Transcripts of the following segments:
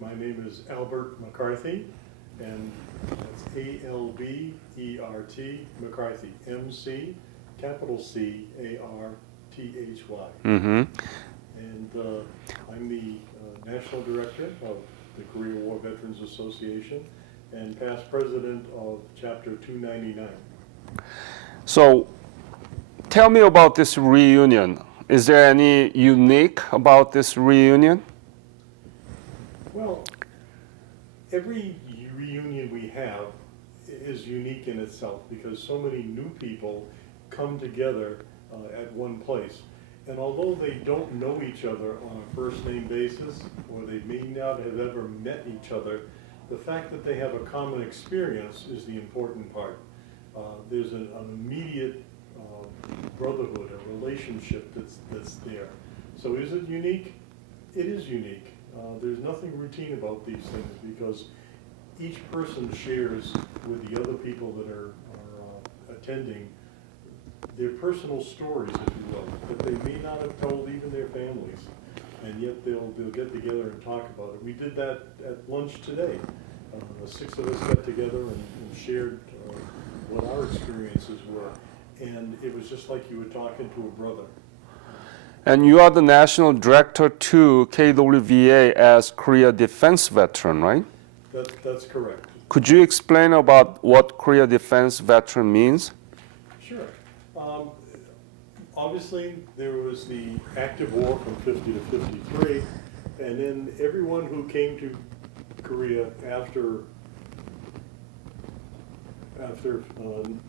My name is Albert McCarthy, and that's A-L-B-E-R-T, McCarthy, M-C, capital C-A-R-T-H-Y. Mm-hmm. And I'm the National Director of the Korea War Veterans Association and past president of Chapter 299. So, tell me about this reunion. Is there any unique about this reunion? Well, every reunion we have is unique in itself because so many new people come together at one place. And although they don't know each other on a first name basis, or they may not have ever met each other, the fact that they have a common experience is the important part. There's an immediate brotherhood, a relationship that's there. So is it unique? It is unique. There's nothing routine about these things because each person shares with the other people that are attending their personal stories, if you will, that they may not have told even their families, and yet they'll get together and talk about it. We did that at lunch today. The 6 of us got together and shared what our experiences were, and it was just like you were talking to a brother. And you are the national director to KWVA as Korea Defense Veteran, right? That's correct. Could you explain about what Korea Defense Veteran means? Sure. Obviously, there was the active war from 50 to 53, and then everyone who came to Korea after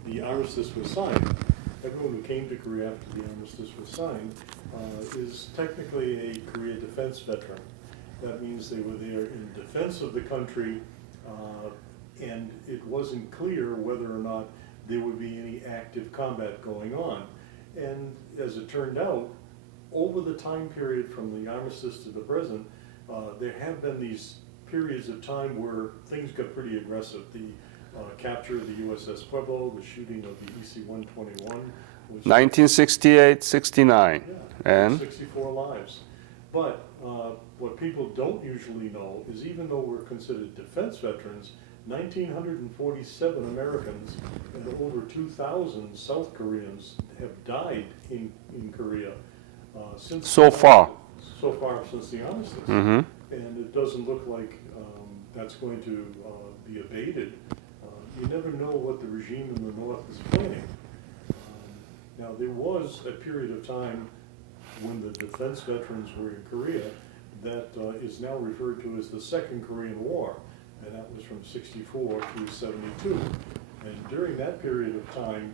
the armistice was signed, everyone who came to Korea after the armistice was signed is technically a Korea defense veteran. That means they were there in defense of the country, and it wasn't clear whether or not there would be any active combat going on. And as it turned out, over the time period from the armistice to the present, there have been these periods of time where things got pretty aggressive. The capture of the USS Pueblo, the shooting of the EC-121. 1968-69. Yeah, And? 64 lives. But what people don't usually know is even though we're considered defense veterans, 1,947 Americans and over 2,000 South Koreans have died in Korea since So far since the armistice. Mm-hmm. And it doesn't look like that's going to be abated. You never know what the regime in the North is planning. Now, there was a period of time when the defense veterans were in Korea that is now referred to as the Second Korean War, and that was from 64 through 72. And during that period of time,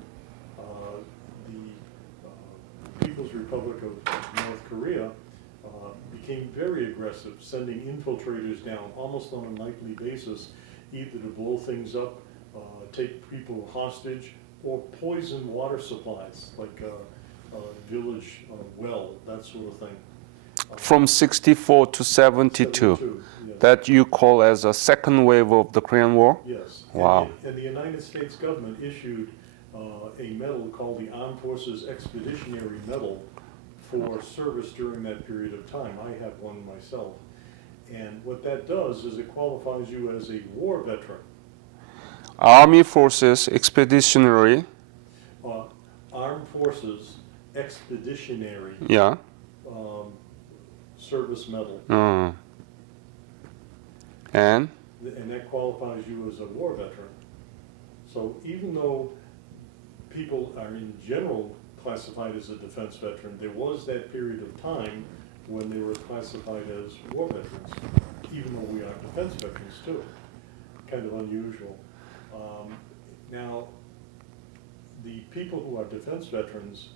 the People's Republic of North Korea became very aggressive, sending infiltrators down almost on a nightly basis, either to blow things up, take people hostage, or poison water supplies, like a village well, that sort of thing. From 64 to 72, yes. that you call as a second wave of the Korean War? Yes. Wow. And the United States government issued a medal called the Armed Forces Expeditionary Medal for service during that period of time. I have one myself. And what that does is it qualifies you as a war veteran. Army Forces Expeditionary. Armed Forces Expeditionary Yeah. Service Medal. And that qualifies you as a war veteran. So even though people are in general classified as a defense veteran, there was that period of time when they were classified as war veterans, even though we are defense veterans too. Kind of unusual. Now, the people who are defense veterans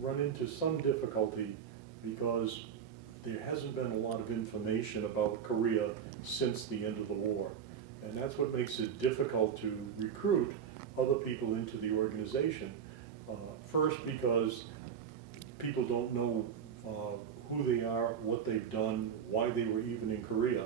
run into some difficulty because there hasn't been a lot of information about Korea since the end of the war. And that's what makes it difficult to recruit other people into the organization. First, because people don't know who they are, what they've done, why they were even in Korea.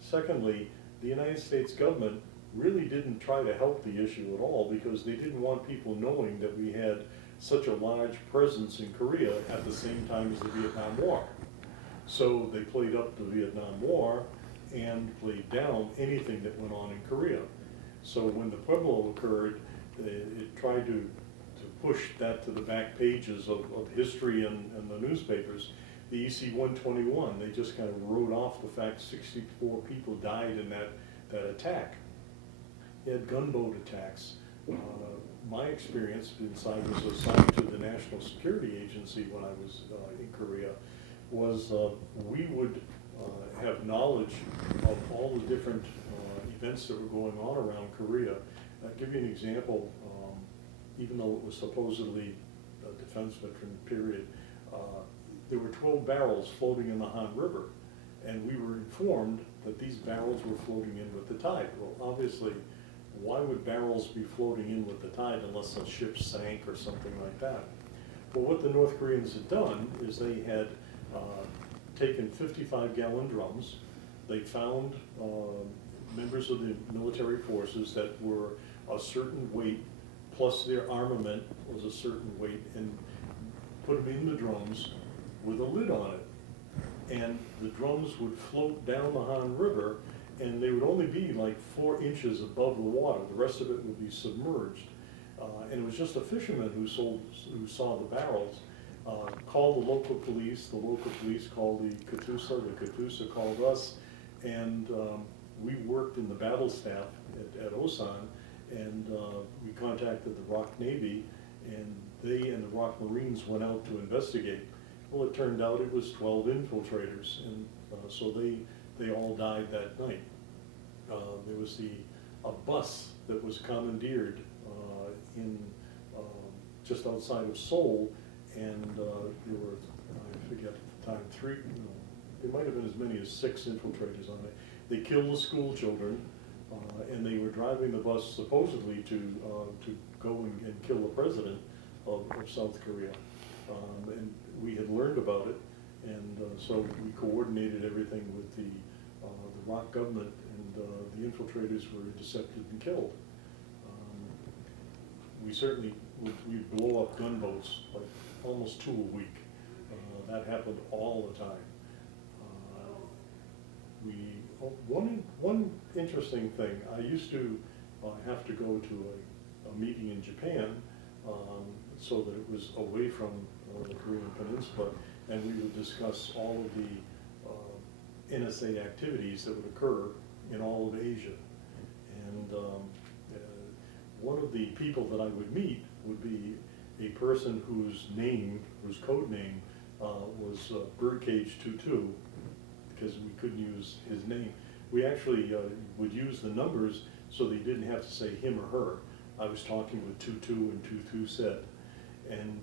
Secondly, the United States government really didn't try to help the issue at all because they didn't want people knowing that we had such a large presence in Korea at the same time as the Vietnam War. So they played up the Vietnam War and played down anything that went on in Korea. So when the Pueblo occurred, it tried to push that to the back pages of history and the newspapers. The EC-121, they just kind of wrote off the fact 64 people died in that attack. You had gunboat attacks. My experience, since I was assigned to the National Security Agency when I was in Korea, was we would have knowledge of all the different events that were going on around Korea. I'll give you an example. Even though it was supposedly a defense veteran period, there were 12 barrels floating in the Han River, and we were informed that these barrels were floating in with the tide. Well, obviously, why would barrels be floating in with the tide unless a ship sank or something like that? Well, what the North Koreans had done is they had taken 55-gallon drums. They found members of the military forces that were a certain weight, plus their armament was a certain weight, and put them in the drums with a lid on it. And the drums would float down the Han River, and they would only be like 4 inches above the water. The rest of it would be submerged. And it was just a fisherman who saw the barrels, called the local police called the Katusa called us, and we worked in the battle staff at Osan, and we contacted the ROK Navy, and they and the ROK Marines went out to investigate. Well, it turned out it was 12 infiltrators, and so they all died that night. There was a bus that was commandeered in just outside of Seoul, and there were, I forget at the time, there might have been as many as 6 infiltrators on it. They killed the school children, and they were driving the bus supposedly to go and kill the president of South Korea. And we had learned about it, and so we coordinated everything with the ROK government, and the infiltrators were intercepted and killed. We certainly we'd blow up gunboats like almost 2 a week. That happened all the time. One interesting thing, I used to have to go to a meeting in Japan, so that it was away from the Korean Peninsula, and we would discuss all of the NSA activities that would occur in all of Asia. And one of the people that I would meet would be a person whose code name was Birdcage 22, because we couldn't use his name. We actually would use the numbers so that you didn't have to say him or her. I was talking with 22 and 22 said. And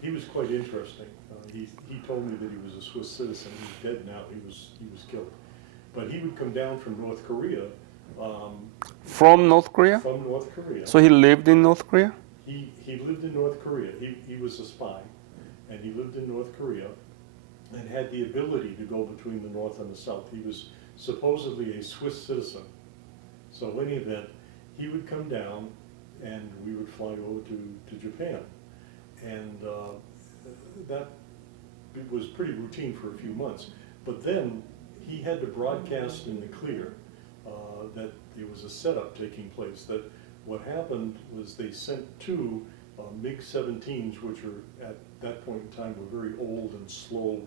he was quite interesting. He told me that he was a Swiss citizen. He's dead now. He was killed. But he would come down from North Korea. From North Korea? From North Korea. So he lived in North Korea? He lived in North Korea. He was a spy, and he lived in North Korea and had the ability to go between the North and the South. He was supposedly a Swiss citizen. So in any event, he would come down, and we would fly over to Japan. And that was pretty routine for a few months. But then he had to broadcast in the clear that there was a setup taking place, that what happened was they sent 2 MiG-17s, which were at that point in time were very old and slow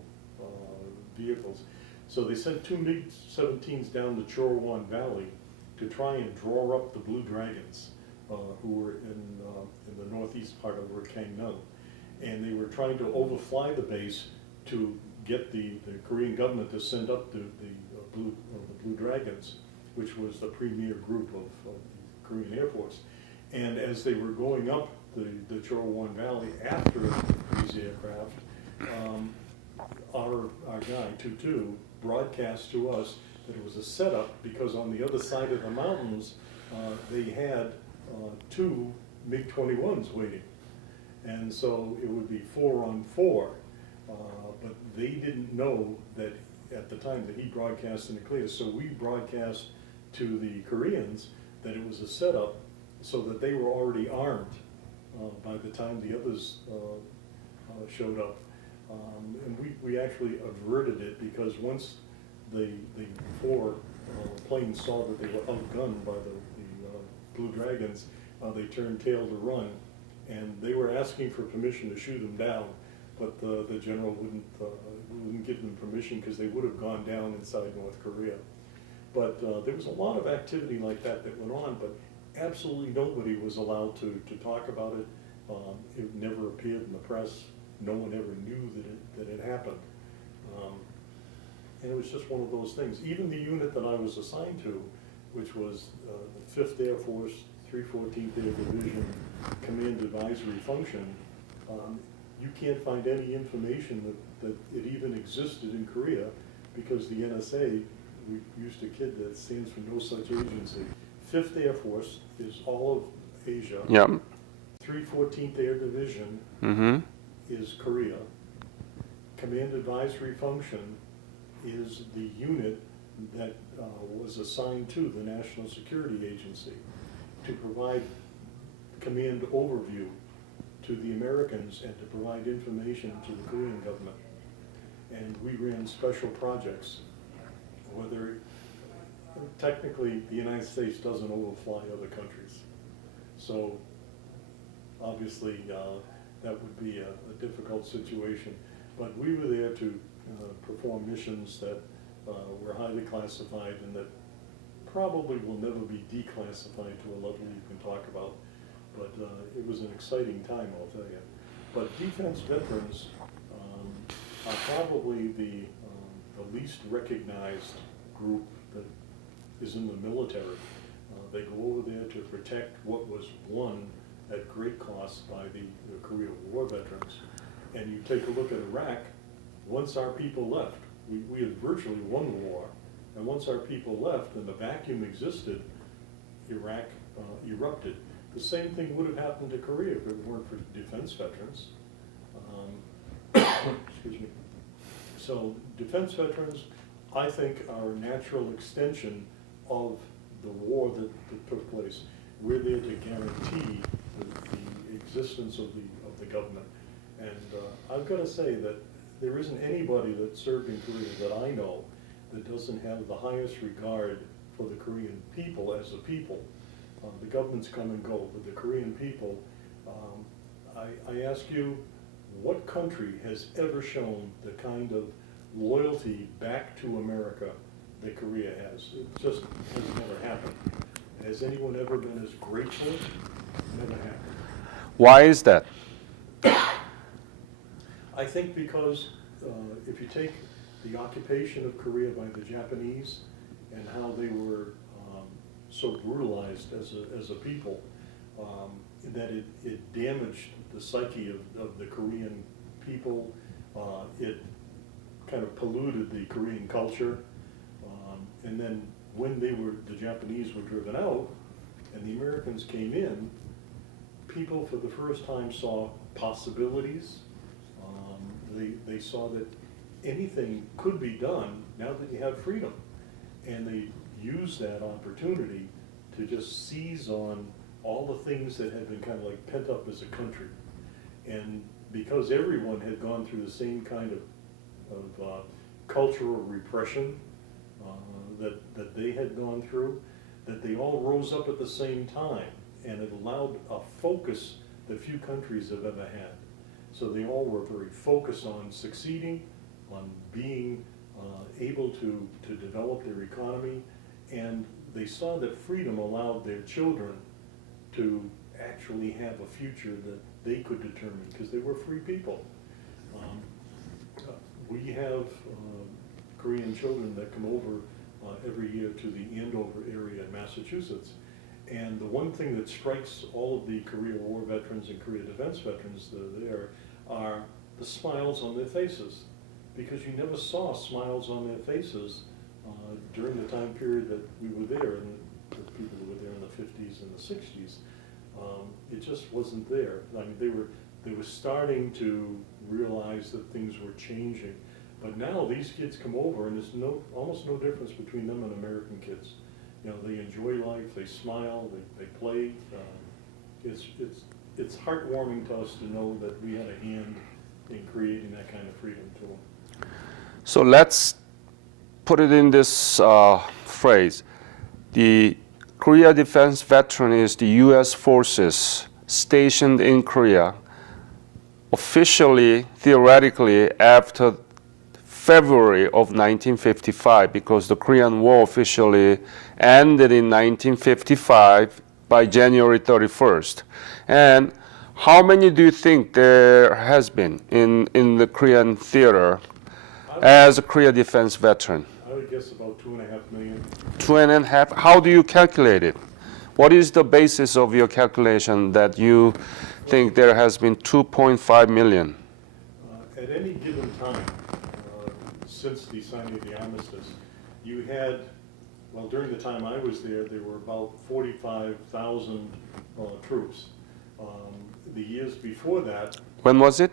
vehicles. So they sent 2 MiG-17s down the Chorwan Valley to try and draw up the Blue Dragons, who were in the northeast part of Gangneung. And they were trying to overfly the base to get the Korean government to send up the Blue Dragons, which was the premier group of the Korean Air Force. And as they were going up the Chorwan Valley after these aircraft, our guy, 22, broadcast to us that it was a setup because on the other side of the mountains, they had 2 MiG-21s waiting. And so it would be 4 on 4, but they didn't know that at the time that he broadcast in the clear. So we broadcast to the Koreans that it was a setup so that they were already armed by the time the others showed up. And we actually averted it because once the four planes saw that they were outgunned by the Blue Dragons, they turned tail to run, and they were asking for permission to shoot them down, but the general wouldn't give them permission because they would have gone down inside North Korea. But there was a lot of activity like that went on, but absolutely nobody was allowed to talk about it. It never appeared in the press. No one ever knew that it happened. And it was just one of those things. Even the unit that I was assigned to, which was the 5th Air Force, 314th Air Division Command Advisory Function, you can't find any information that it even existed in Korea, because the NSA, we used a kid that stands for no such agency. 5th Air Force is all of Asia. Yep. 314th Air Division Mm-hmm. is Korea. Command Advisory Function is the unit that was assigned to the National Security Agency to provide command overview to the Americans and to provide information to the Korean government. And we ran special projects, whether technically the United States doesn't overfly other countries. So obviously that would be a difficult situation. But we were there to perform missions that were highly classified and that probably will never be declassified to a level you can talk about. But it was an exciting time, I'll tell you. But defense veterans are probably the least recognized group that is in the military. They go over there to protect what was won at great cost by the Korea War veterans. And you take a look at Iraq, once our people left, we had virtually won the war, and once our people left and the vacuum existed, Iraq erupted. The same thing would have happened to Korea if it weren't for defense veterans. Excuse me. So defense veterans, I think, are a natural extension of the war that took place. We're there to guarantee the existence of the government. And I've got to say that there isn't anybody that served in Korea that I know that doesn't have the highest regard for the Korean people as a people. The governments come and go, but the Korean people, I ask you, what country has ever shown the kind of loyalty back to America that Korea has? It just has never happened. Has anyone ever been as grateful? Never happened. Why is that? I think because if you take the occupation of Korea by the Japanese and how they were so brutalized as a people, that it damaged the psyche of the Korean people. It kind of polluted the Korean culture. And then when the Japanese were driven out and the Americans came in, people for the first time saw possibilities. They saw that anything could be done now that you have freedom. And they used that opportunity to just seize on all the things that had been kind of like pent up as a country. And because everyone had gone through the same kind of cultural repression that they had gone through, that they all rose up at the same time, and it allowed a focus that few countries have ever had. So they all were very focused on succeeding, on being able to develop their economy, and they saw that freedom allowed their children to actually have a future that they could determine, because they were free people. We have Korean children that come over every year to the Andover area in Massachusetts, and the one thing that strikes all of the Korea War veterans and Korea defense veterans that are there are the smiles on their faces, because you never saw smiles on their faces during the time period that we were there, and the people who were there in the 50s and the 60s. It just wasn't there. I mean, they were starting to realize that things were changing. But now these kids come over, and there's almost no difference between them and American kids. You know, they enjoy life, they smile, they play. It's heartwarming to us to know that we had a hand in creating that kind of freedom to them. So let's put it in this phrase. The Korea defense veteran is the U.S. forces stationed in Korea officially, theoretically, after February of 1955, because the Korean War officially ended in 1955 by January 31st. And how many do you think there has been in the Korean theater as a Korea defense veteran? I would guess about 2.5 million. 2.5. How do you calculate it? What is the basis of your calculation that you think there has been 2.5 million? At any given time, since the signing of the armistice, you had, well, during the time I was there were about 45,000 troops. The years before that, When was it?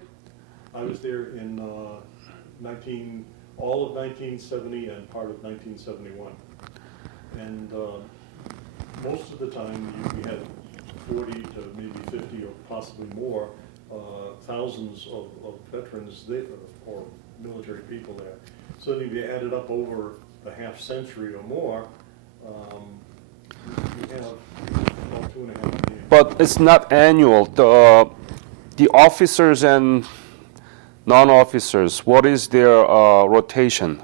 I was there in all of 1970 and part of 1971. And most of the time, we had 40 to maybe 50 or possibly more thousands of veterans there, or military people there. So if you add it up over a half century or more, you have about 2.5 million. But it's not annual. The officers and non-officers, what is their rotation?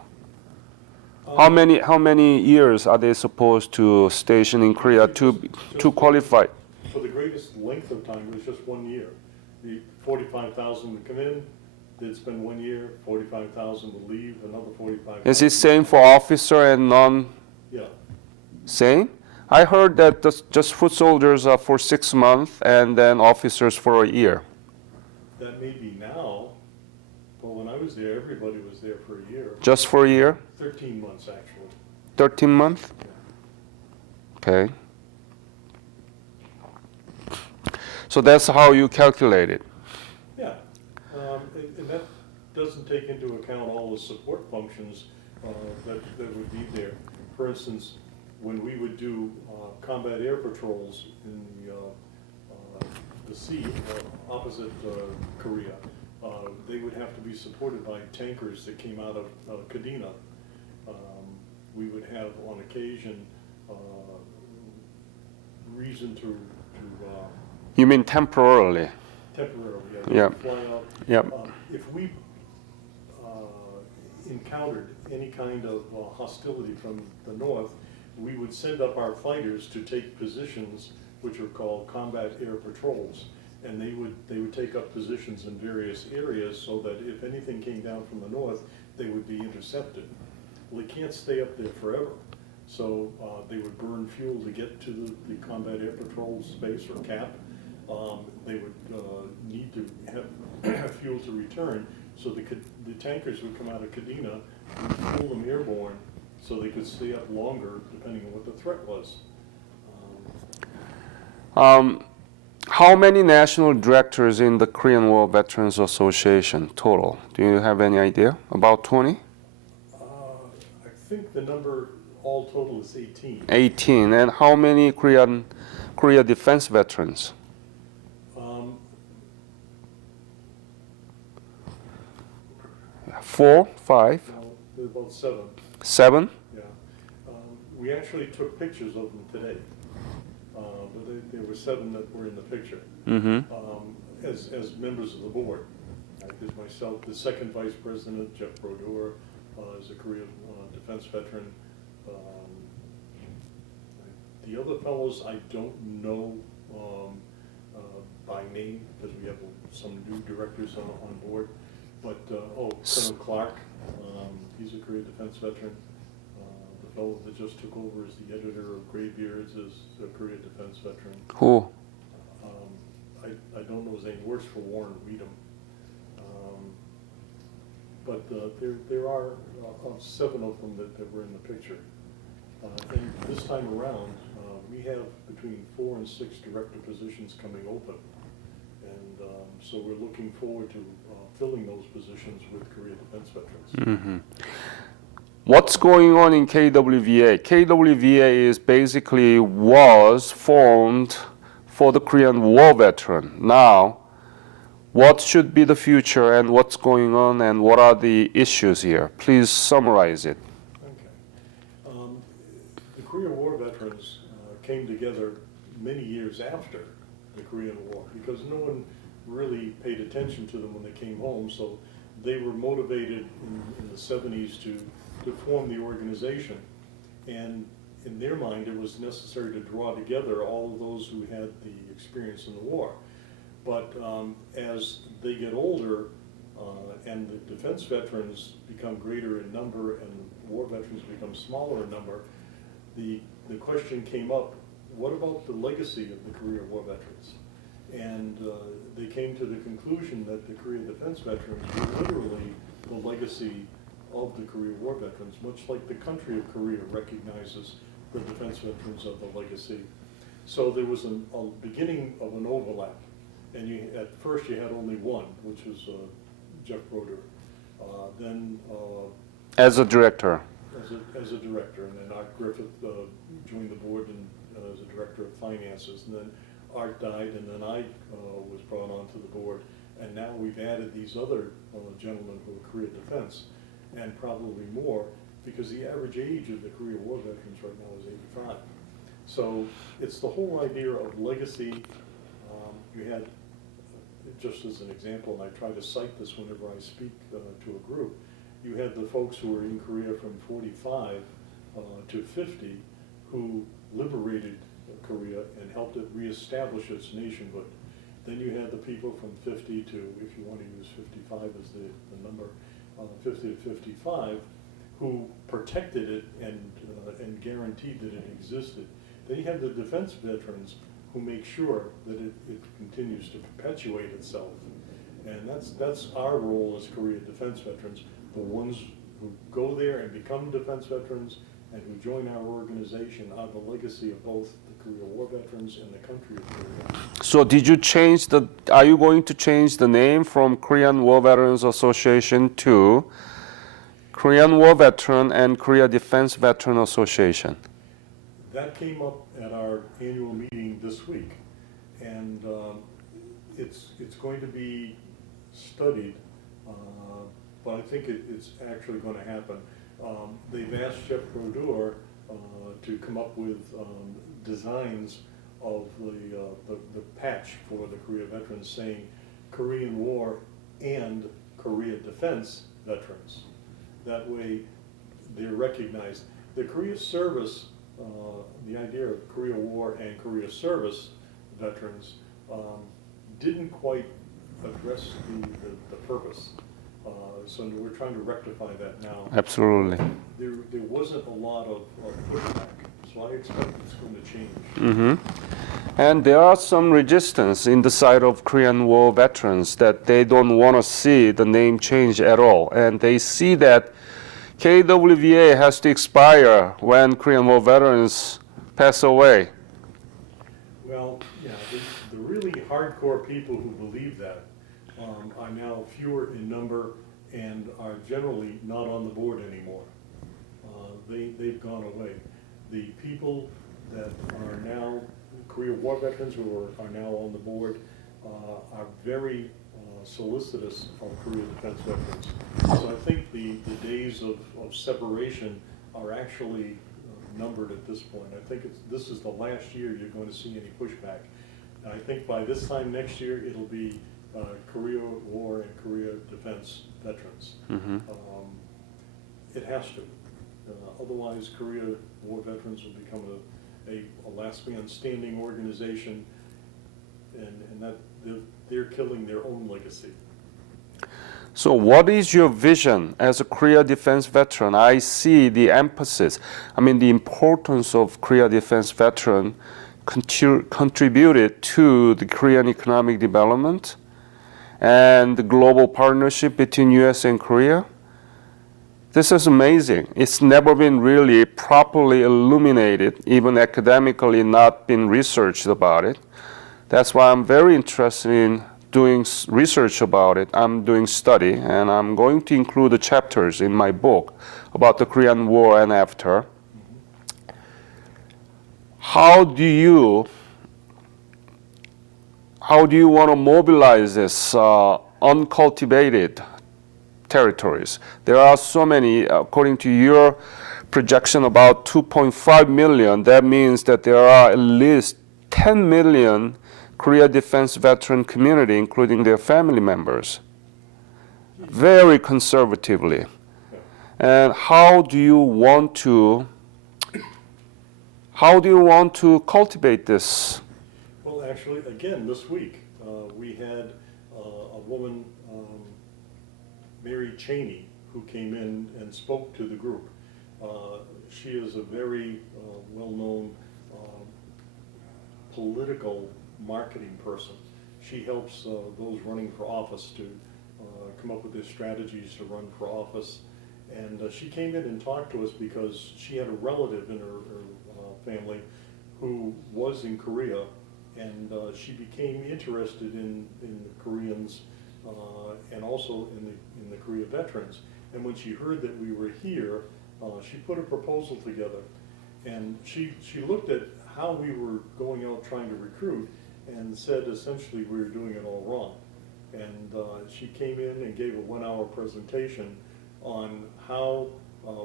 How many years are they supposed to station in Korea to qualify? For the greatest length of time, it was just 1 year. The 45,000 would come in, they'd spend 1 year, 45,000 would leave, another 45,000. Is it same for officer and non? Yeah. Same? I heard that just foot soldiers are for 6 months and then officers for a year. That may be now, but when I was there, everybody was there for a year. Just for a year? 13 months, actually. 13 months? Yeah. Okay. So that's how you calculate it. Yeah, and that doesn't take into account all the support functions that would be there. For instance, when we would do combat air patrols in the sea opposite Korea, they would have to be supported by tankers that came out of Kadena. We would have, on occasion, reason to You mean temporarily? temporarily, Yeah. fly out. Yep. If we encountered any kind of hostility from the north, we would send up our fighters to take positions which are called combat air patrols. And they would take up positions in various areas so that if anything came down from the north, they would be intercepted. Well, they can't stay up there forever. So they would burn fuel to get to the combat air patrol space or cap. They would need to have fuel to return. So the tankers would come out of Kadena and fuel them airborne so they could stay up longer depending on what the threat was. How many national directors in the Korean War Veterans Association total? Do you have any idea? About 20? I think the number all total is 18. 18. And how many Korea defense veterans? 4, 5, No, there's about 7. 7? Yeah. We actually took pictures of them today. But there were 7 that were in the picture. Mm-hmm. As members of the board. There's myself, the second vice president, Jeff Brodeur, is a Korea defense veteran. The other fellows I don't know by name, because we have some new directors on board. But, Colonel Clark, he's a Korea defense veteran. The fellow that just took over as the editor of Graybeards is a Korea defense veteran. Who? I don't know his name, works for Warren Weedham. But there are 7 of them that were in the picture. And this time around, we have between 4 and 6 director positions coming open. And so we're looking forward to filling those positions with Korea defense veterans. Mm-hmm. What's going on in KWVA? KWVA is basically was formed for the Korean War veteran. Now, what should be the future and what's going on and what are the issues here? Please summarize it. Okay. The Korea War veterans came together many years after the Korean War because no one really paid attention to them when they came home, so they were motivated in the 70s to form the organization. And in their mind, it was necessary to draw together all of those who had the experience in the war. But as they get older and the defense veterans become greater in number and war veterans become smaller in number, the question came up, what about the legacy of the Korea War veterans? And they came to the conclusion that the Korea defense veterans were literally the legacy of the Korea War veterans, much like the country of Korea recognizes the defense veterans of the legacy. So there was a beginning of an overlap. And at first you had only one, which was Jeff Broder. Then As a director. as a director, and then Art Griffith joined the board and as a director of finances. And then Art died, and then I was brought onto the board. And now we've added these other gentlemen who are Korea Defense, and probably more, because the average age of the Korea War veterans right now is 85. So it's the whole idea of legacy. You had, just as an example, and I try to cite this whenever I speak to a group, you had the folks who were in Korea from 45 to 50 who liberated Korea and helped it reestablish its nationhood. Then you had the people from 50 to, if you want to use 55 as the number, 50 to 55, who protected it and guaranteed that it existed. Then you have the defense veterans who make sure that it continues to perpetuate itself. And that's our role as Korea defense veterans, the ones who go there and become defense veterans and who join our organization are the legacy of both the Korea War veterans and the country of Korea. So are you going to change the name from Korean War Veterans Association to Korean War Veteran and Korea Defense Veteran Association? That came up at our annual meeting this week, and it's going to be studied, but I think it's actually going to happen. They've asked Jeff Brodeur to come up with designs of the patch for the Korea veterans saying Korean War and Korea Defense Veterans. That way they're recognized. The Korea service, the idea of Korea War and Korea service veterans didn't quite address the purpose. So we're trying to rectify that now. Absolutely. There wasn't a lot of pushback, so I expect it's going to change. Mm-hmm. And there are some resistance in the side of Korean War veterans that they don't want to see the name change at all. And they see that KWVA has to expire when Korean War veterans pass away. Well, yeah, the really hardcore people who believe that are now fewer in number and are generally not on the board anymore. They've gone away. The people that are now Korea War veterans who are now on the board are very solicitous of Korea defense veterans. So I think the days of separation are actually numbered at this point. I think this is the last year you're going to see any pushback. And I think by this time next year it'll be Korea War and Korea defense veterans. Mm-hmm. It has to. Otherwise, Korea War veterans will become a last man standing organization, and that they're killing their own legacy. So what is your vision as a Korea defense veteran? I see the emphasis, the importance of Korea defense veteran contributed to the Korean economic development and the global partnership between US and Korea. This is amazing. It's never been really properly illuminated, even academically not been researched about it. That's why I'm very interested in doing research about it. I'm doing study, and I'm going to include the chapters in my book about the Korean War and after. how do you want to mobilize this uncultivated territories? There are so many, according to your projection, about 2.5 million. That means that there are at least 10 million Korea defense veteran community, including their family members, very conservatively. And how do you want to cultivate this? Well, actually, again, this week, we had a woman, Mary Cheney, who came in and spoke to the group. She is a very well-known political marketing person. She helps those running for office to come up with their strategies to run for office. And she came in and talked to us because she had a relative in her family who was in Korea, and she became interested in the Koreans and also in the Korea veterans. And when she heard that we were here, she put a proposal together, and she looked at how we were going out trying to recruit and said essentially we were doing it all wrong. And she came in and gave a 1-hour presentation on how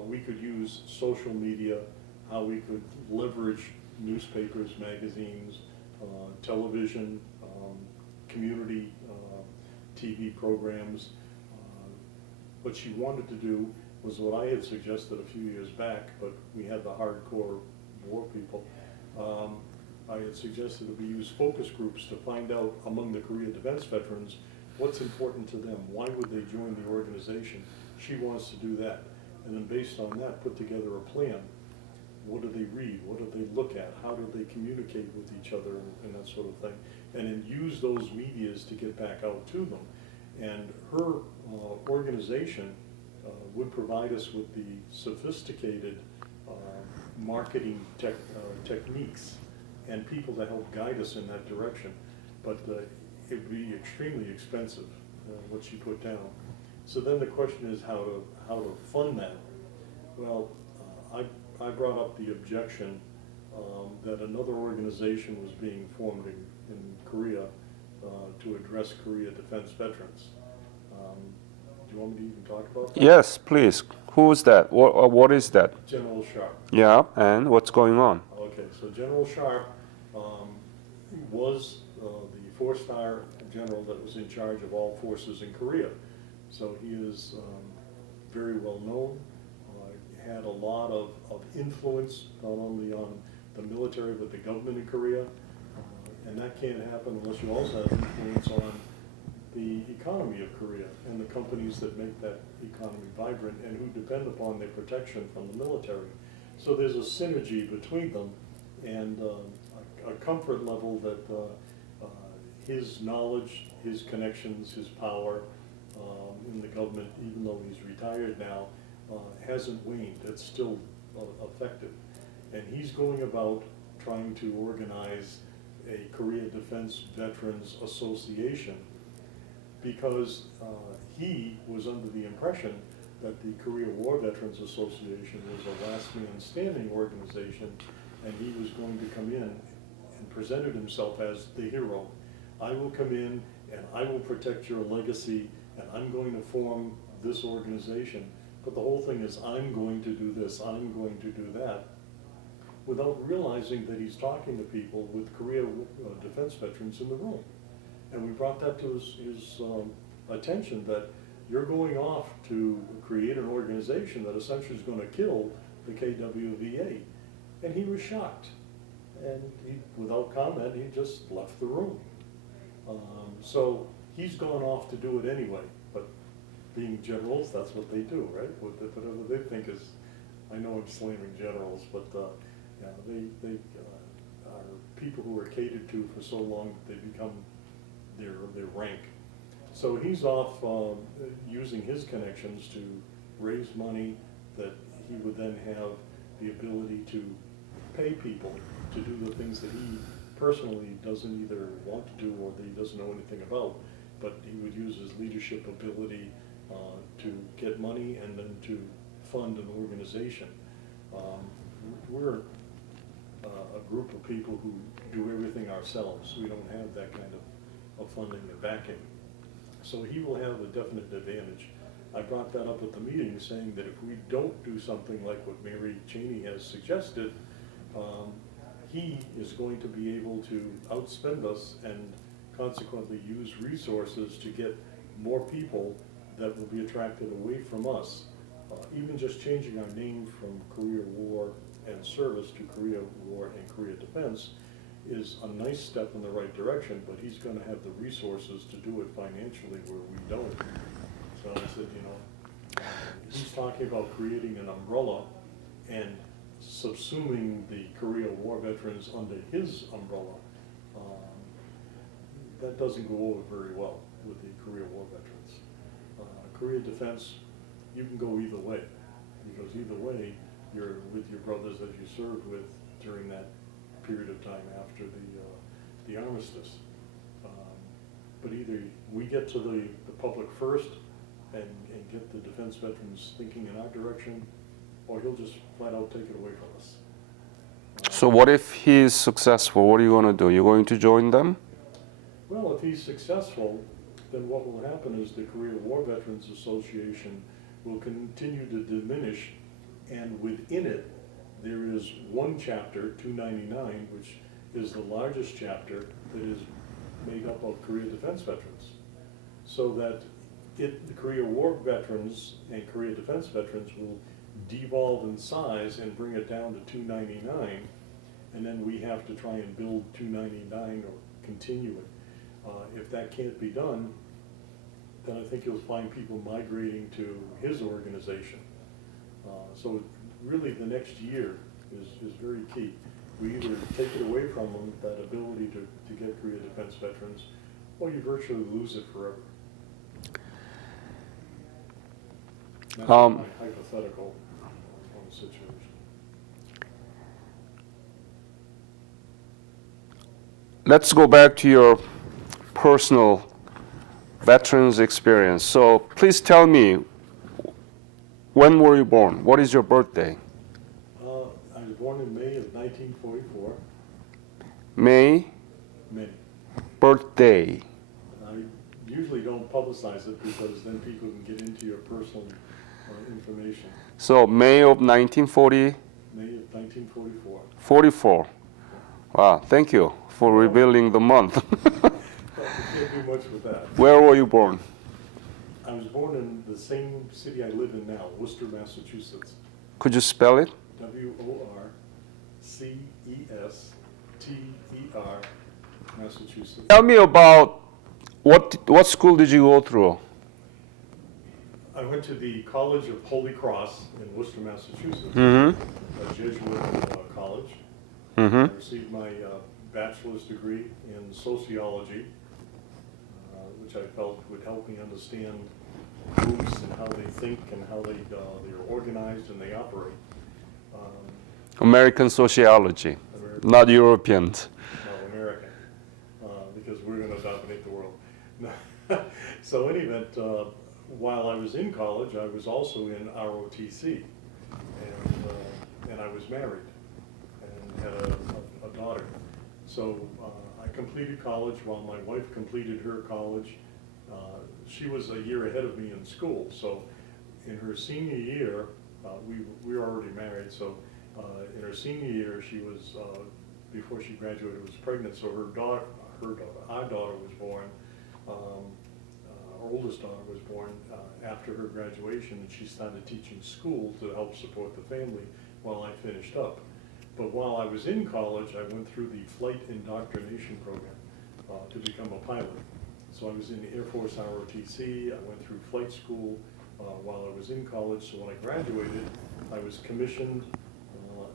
we could use social media, how we could leverage newspapers, magazines, television, community TV programs. What she wanted to do was what I had suggested a few years back, but we had the hardcore war people. I had suggested that we use focus groups to find out among the Korea defense veterans what's important to them. Why would they join the organization? She wants to do that. And then based on that, put together a plan. What do they read? What do they look at? How do they communicate with each other and that sort of thing? And then use those medias to get back out to them. And her organization would provide us with the sophisticated marketing techniques and people to help guide us in that direction. But it would be extremely expensive, what she put down. So then the question is how to fund that. Well, I brought up the objection that another organization was being formed in Korea to address Korea defense veterans. Do you want me to even talk about that? Yes, please. Who is that? What is that? General Sharp. Yeah, and what's going on? Okay, so General Sharp was the 4-star general that was in charge of all forces in Korea. So he is very well known, had a lot of influence, not only on the military, but the government in Korea. And that can't happen unless you also have influence on the economy of Korea and the companies that make that economy vibrant and who depend upon their protection from the military. So there's a synergy between them and a comfort level that his knowledge, his connections, his power in the government, even though he's retired now, hasn't waned. It's still effective. And he's going about trying to organize a Korea Defense Veterans Association because he was under the impression that the Korea War Veterans Association was a last man standing organization, and he was going to come in and presented himself as the hero. I will come in and I will protect your legacy, and I'm going to form this organization. But the whole thing is, I'm going to do this, I'm going to do that, without realizing that he's talking to people with Korea defense veterans in the room. And we brought that to his attention, that you're going off to create an organization that essentially is going to kill the KWVA. And he was shocked. And he, without comment, he just left the room. So he's gone off to do it anyway. But being generals, that's what they do, right? Whatever they think is, I know I'm slamming generals, but yeah, they are people who are catered to for so long that they become their rank. So he's off using his connections to raise money that he would then have the ability to pay people to do the things that he personally doesn't either want to do or that he doesn't know anything about, but he would use his leadership ability to get money and then to fund an organization. We're a group of people who do everything ourselves. We don't have that kind of of funding and backing. So he will have a definite advantage. I brought that up at the meeting, saying that if we don't do something like what Mary Cheney has suggested, he is going to be able to outspend us and consequently use resources to get more people that will be attracted away from us. Even just changing our name from Korea War and Service to Korea War and Korea Defense is a nice step in the right direction, but he's gonna have the resources to do it financially where we don't. So I said, you know, he's talking about creating an umbrella and subsuming the Korea War veterans under his umbrella. That doesn't go over very well with the Korea War veterans. Korea Defense, you can go either way, because either way, you're with your brothers that you served with during that period of time after the armistice. But either we get to the public first and get the defense veterans thinking in our direction, or he'll just flat out take it away from us. So what if he's successful? What are you going to do? You're going to join them? Well, if he's successful, then what will happen is the Korea War Veterans Association will continue to diminish, and within it, there is one chapter, 299, which is the largest chapter that is made up of Korea Defense Veterans. So that the Korea War Veterans and Korea Defense Veterans will devolve in size and bring it down to 299, and then we have to try and build 299 or continue it. If that can't be done, then I think you'll find people migrating to his organization. So really the next year is very key. We either take it away from them, that ability to get Korea Defense Veterans, or you virtually lose it forever. That's my hypothetical on the situation. Let's go back to your personal veterans experience. So please tell me, when were you born? What is your birthday? I was born in May of 1944. May? May. Birthday. I usually don't publicize it because then people can get into your personal information. So May of 1940? May of 1944. 44. Wow, thank you for revealing the month. But you can't do much with that. Where were you born? I was born in the same city I live in now, Worcester, Massachusetts. Could you spell it? WORCESTER, Massachusetts. Tell me about what school did you go through? I went to the College of Holy Cross in Worcester, Massachusetts, Mm-hmm. a Jesuit college. Mm-hmm. I received my bachelor's degree in sociology, which I felt would help me understand groups and how they think and how they're organized and they operate. American sociology, American, not Europeans. no, American, because we're going to dominate the world. So in any event, while I was in college, I was also in ROTC, and I was married and had a daughter. So I completed college while my wife completed her college. She was a year ahead of me in school, so in her senior year, we were already married, so in her senior year, she was, before she graduated, was pregnant, so our daughter was born, our oldest daughter was born after her graduation, and she started teaching school to help support the family while I finished up. But while I was in college, I went through the flight indoctrination program to become a pilot. So I was in the Air Force ROTC, I went through flight school while I was in college, so when I graduated, I was commissioned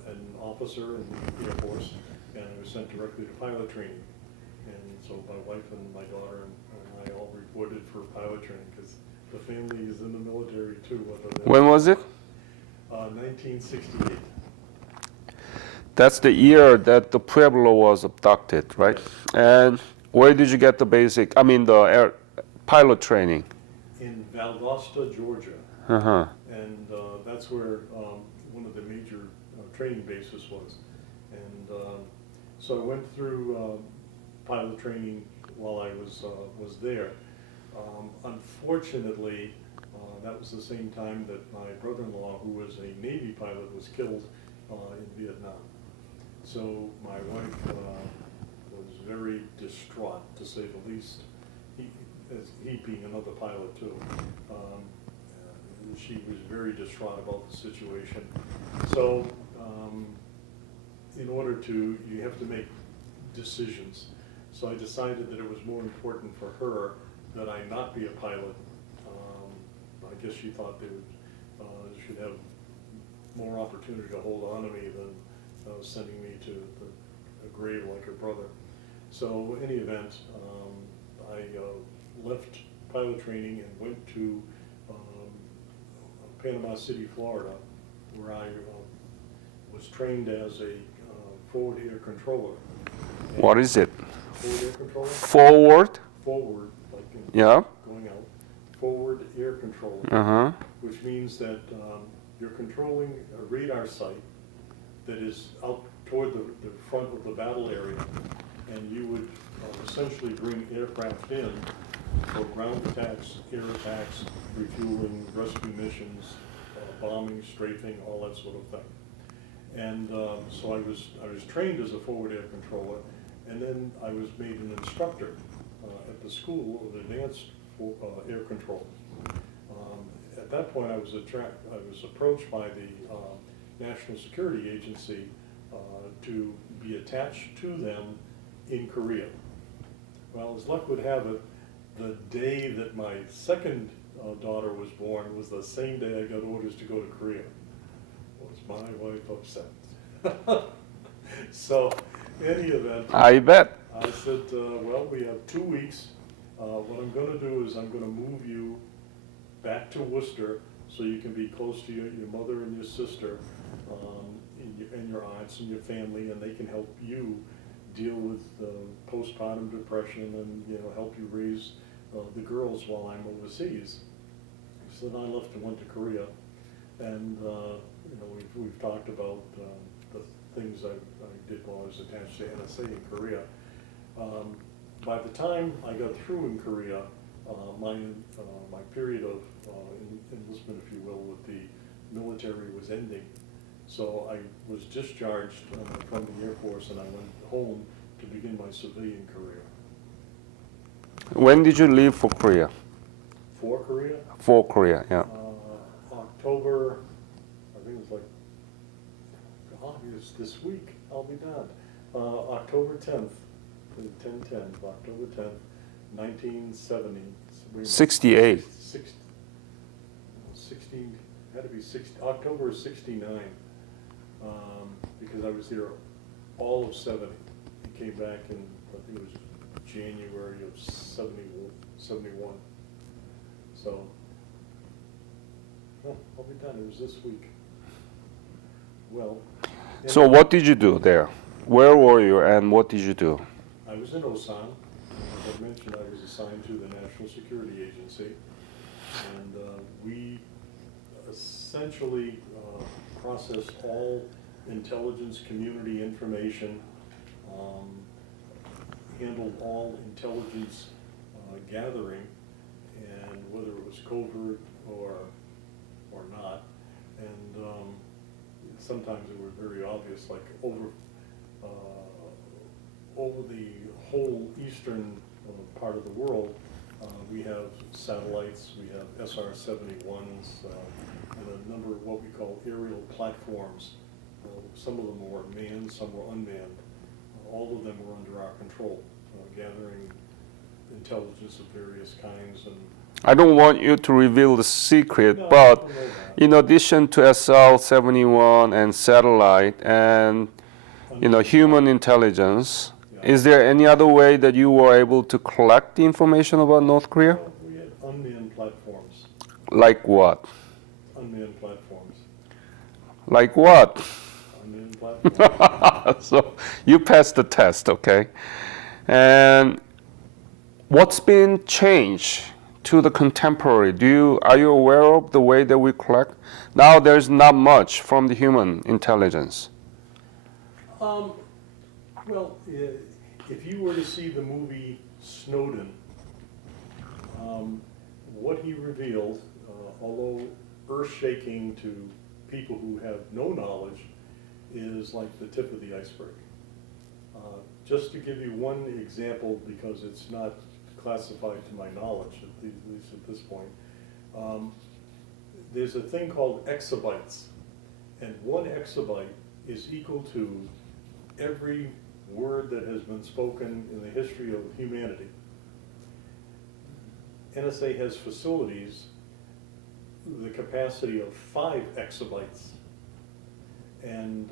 an officer in the Air Force, and I was sent directly to pilot training. And so my wife and my daughter and I all reported for pilot training, because the family is in the military too. When was it? 1968. That's the year that the Pueblo was abducted, right? Yes. And where did you get the the pilot training? In Valdosta, Georgia. Uh-huh. And that's where one of the major training bases was. And so I went through pilot training while I was there. Unfortunately, that was the same time that my brother-in-law, who was a Navy pilot, was killed in Vietnam. So my wife was very distraught, to say the least. He being another pilot too. She was very distraught about the situation. So in order to, you have to make decisions. So I decided that it was more important for her that I not be a pilot. I guess she thought they should have more opportunity to hold on to me than sending me to a grave like her brother. So in any event, I left pilot training and went to Panama City, Florida, where I was trained as a forward air controller. What is it? Forward air controller? Forward? Forward, like in Yeah. going out. Forward air controller, Uh-huh. which means that you're controlling a radar site that is out toward the front of the battle area, and you would essentially bring aircraft in for ground attacks, air attacks, refueling, rescue missions, bombing, strafing, all that sort of thing. And so I was trained as a forward air controller, and then I was made an instructor at the School of Advanced Air Control. At that point, I was approached by the National Security Agency to be attached to them in Korea. Well, as luck would have it, the day that my second daughter was born was the same day I got orders to go to Korea. Was my wife upset? So, in any event, I bet. I said, well, we have 2 weeks. What I'm going to do is I'm going to move you back to Worcester so you can be close to your mother and your sister and your aunts and your family, and they can help you deal with postpartum depression and help you raise the girls while I'm overseas. So then I left and went to Korea, and we've talked about the things I did while I was attached to NSA in Korea. By the time I got through in Korea, my period of enlistment, if you will, with the military was ending. So I was discharged from the Air Force, and I went home to begin my civilian career. When did you leave for Korea? For Korea? For Korea, yeah. October, I think it was like, it's this week, I'll be done. October 10th, 10/10, October 10th, 1970. 68. 16, had to be October 69, because I was there all of 70. I came back in, I think it was January of 71. So, I'll be done. It was this week. Well. So what did you do there? Where were you and what did you do? I was in Osan. As I mentioned, I was assigned to the National Security Agency, and we essentially processed all intelligence community information, handled all intelligence gathering, and whether it was covert or not, and sometimes it was very obvious, like over the whole eastern part of the world, we have satellites, we have SR-71s, and a number of what we call aerial platforms. Some of them were manned, some were unmanned. All of them were under our control, gathering intelligence of various kinds. And I don't want you to reveal the secret, no, but I don't know that. in addition to SR-71 and satellite and human intelligence, Yeah. is there any other way that you were able to collect the information about North Korea? Well, we had unmanned platforms. Like what? Unmanned platforms. Like what? Unmanned platforms. So you passed the test, okay? And what's been changed to the contemporary? Are you aware of the way that we collect? Now there's not much from the human intelligence. Well, if you were to see the movie Snowden, what he revealed, although earth-shaking to people who have no knowledge, is like the tip of the iceberg. Just to give you one example, because it's not classified to my knowledge, at least at this point, there's a thing called exabytes, and 1 exabyte is equal to every word that has been spoken in the history of humanity. NSA has facilities, the capacity of 5 exabytes. And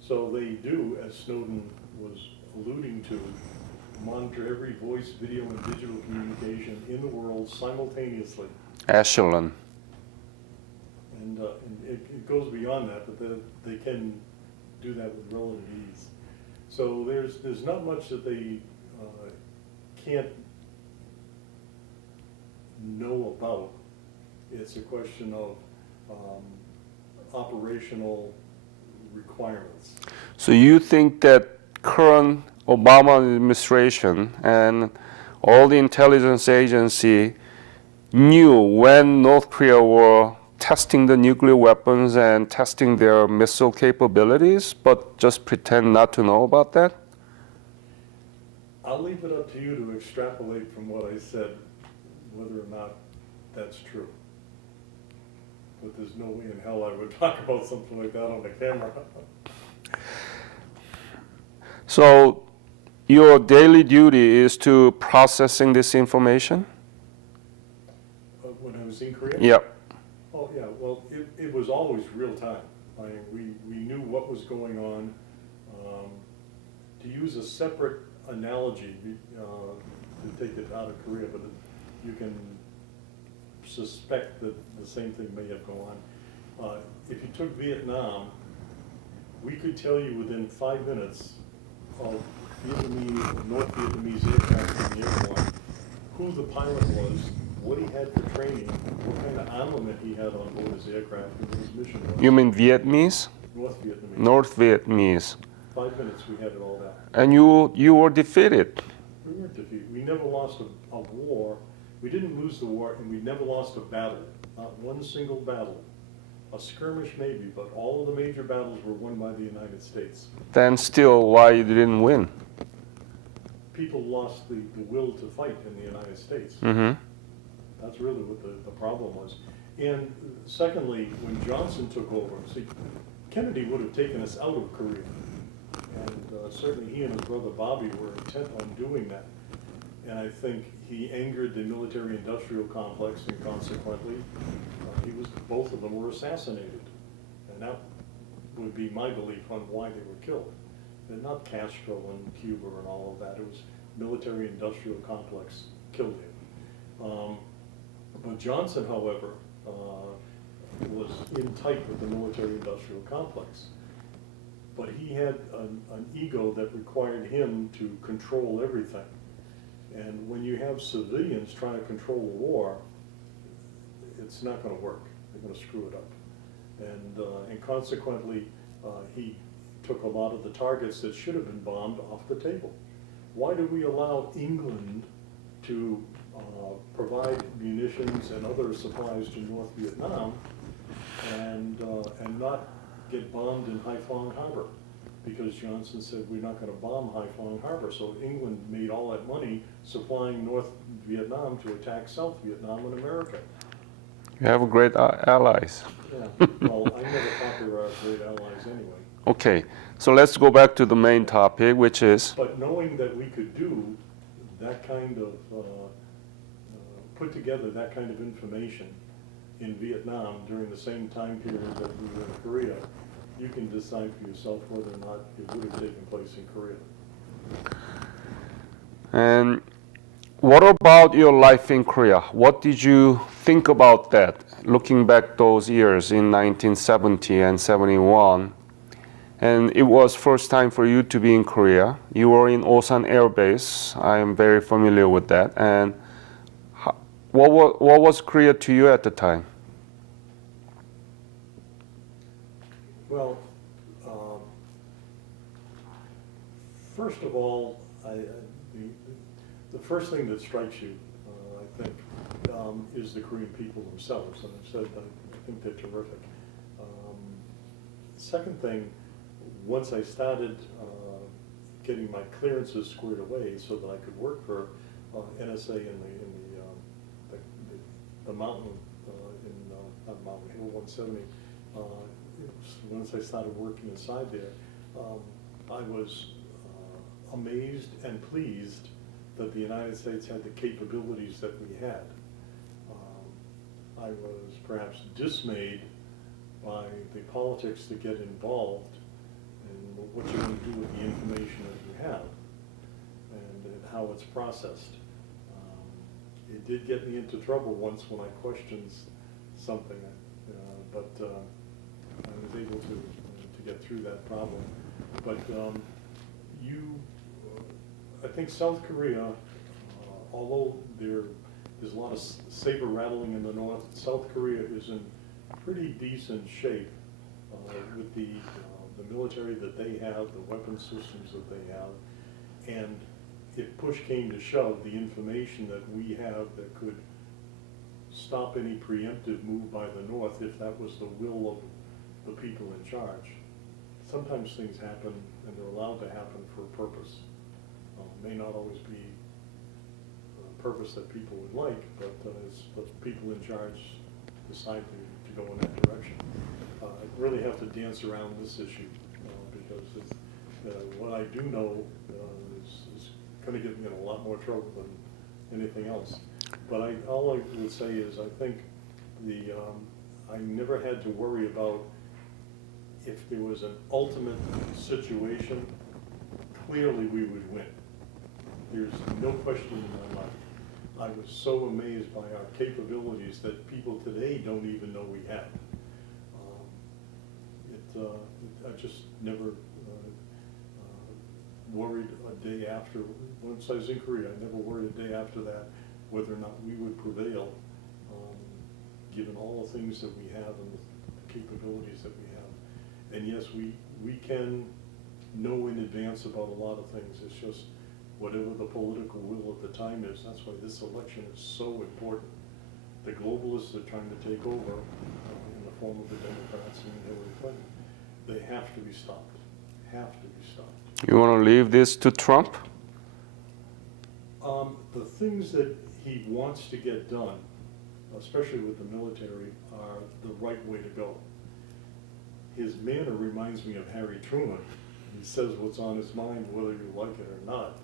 so they do, as Snowden was alluding to, monitor every voice, video, and digital communication in the world simultaneously. Echelon. And it goes beyond that, but they can do that with relative ease. So there's not much that they can't know about. It's a question of operational requirements. So you think that current Obama administration and all the intelligence agency knew when North Korea were testing the nuclear weapons and testing their missile capabilities, but just pretend not to know about that? I'll leave it up to you to extrapolate from what I said whether or not that's true. But there's no way in hell I would talk about something like that on the camera. So your daily duty is to processing this information? When I was in Korea? Yep. Oh, yeah, well, it was always real time. I mean, we knew what was going on. To use a separate analogy, to take it out of Korea, but you can suspect that the same thing may have gone on. If you took Vietnam, we could tell you within 5 minutes of Vietnamese, North Vietnamese aircraft in the airborne, who the pilot was, what he had for training, what kind of armament he had on board his aircraft, and what his mission was. You mean Vietnamese? North Vietnamese. North Vietnamese. 5 minutes we had it all down. And you were defeated. We weren't defeated. We never lost a war. We didn't lose the war, and we never lost a battle. Not one single battle. A skirmish maybe, but all of the major battles were won by the United States. Then still, why you didn't win? People lost the will to fight in the United States. Mm-hmm. That's really what the problem was. And secondly, when Johnson took over, see, Kennedy would have taken us out of Korea. And certainly he and his brother Bobby were intent on doing that. And I think he angered the military-industrial complex, and consequently, both of them were assassinated. And that would be my belief on why they were killed. And not Castro and Cuba and all of that. It was military-industrial complex killed him. But Johnson, however, was in tight with the military-industrial complex. But he had an ego that required him to control everything. And when you have civilians trying to control the war, it's not going to work. They're going to screw it up. And consequently, he took a lot of the targets that should have been bombed off the table. Why do we allow England to provide munitions and other supplies to North Vietnam and not get bombed in Haiphong Harbor? Because Johnson said we're not going to bomb Haiphong Harbor. So England made all that money supplying North Vietnam to attack South Vietnam and America. You have great allies. Yeah, well, I never thought they were our great allies anyway. Okay, so let's go back to the main topic, which is... But knowing that we could do that kind of, put together that kind of information in Vietnam during the same time period that we were in Korea, you can decide for yourself whether or not it would have taken place in Korea. And what about your life in Korea? What did you think about that, looking back those years in 1970 and 71? And it was first time for you to be in Korea. You were in Osan Air Base. I am very familiar with that. And what was Korea to you at the time? Well, first of all, the first thing that strikes you, I think, is the Korean people themselves. And I've said I think they're terrific. Second thing, once I started getting my clearances squared away so that I could work for NSA in the mountain, not Mountain Hill 170, once I started working inside there, I was amazed and pleased that the United States had the capabilities that we had. I was perhaps dismayed by the politics that get involved and what you're going to do with the information that you have and how it's processed. It did get me into trouble once when I questioned something, but I was able to get through that problem. But I think South Korea, although there's a lot of saber rattling in the north, South Korea is in pretty decent shape with the military that they have, the weapon systems that they have, and if push came to shove, the information that we have that could stop any preemptive move by the North if that was the will of the people in charge. Sometimes things happen and they're allowed to happen for a purpose. May not always be a purpose that people would like, but it's the people in charge decide to go in that direction. I really have to dance around this issue because what I do know is going to get me in a lot more trouble than anything else. But all I would say is I think I never had to worry about if there was an ultimate situation, clearly we would win. There's no question in my mind. I was so amazed by our capabilities that people today don't even know we have. I just never worried a day after, once I was in Korea, I never worried a day after that whether or not we would prevail, given all the things that we have and the capabilities that we have. And yes, we can know in advance about a lot of things. It's just whatever the political will at the time is. That's why this election is so important. The globalists are trying to take over in the form of the Democrats and Hillary Clinton. They have to be stopped. Have to be stopped. You want to leave this to Trump? The things that he wants to get done, especially with the military, are the right way to go. His manner reminds me of Harry Truman. He says what's on his mind, whether you like it or not.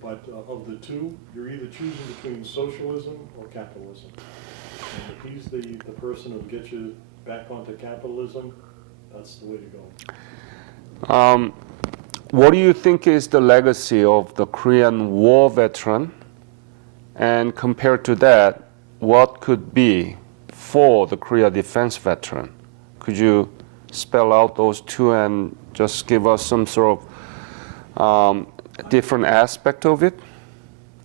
But of the two, you're either choosing between socialism or capitalism. And if he's the person who'll get you back onto capitalism, that's the way to go. What do you think is the legacy of the Korean War veteran? And compared to that, what could be for the Korea defense veteran? Could you spell out those two and just give us some sort of different aspect of it,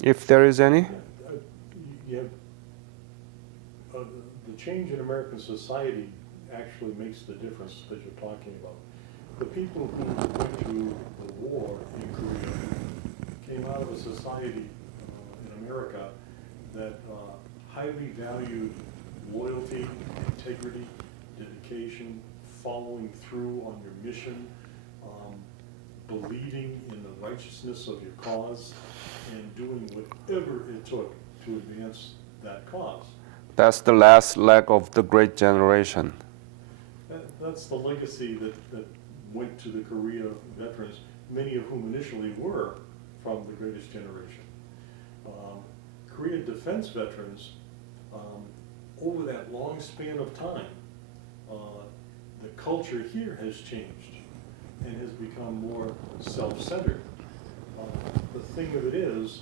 if there is any? The change in American society actually makes the difference that you're talking about. The people who went through the war in Korea came out of a society in America that highly valued loyalty, integrity, dedication, following through on your mission, believing in the righteousness of your cause, and doing whatever it took to advance that cause. That's the last leg of the Great Generation. That's the legacy that went to the Korea veterans, many of whom initially were from the Greatest Generation. Korea defense veterans, over that long span of time, the culture here has changed and has become more self-centered. The thing of it is,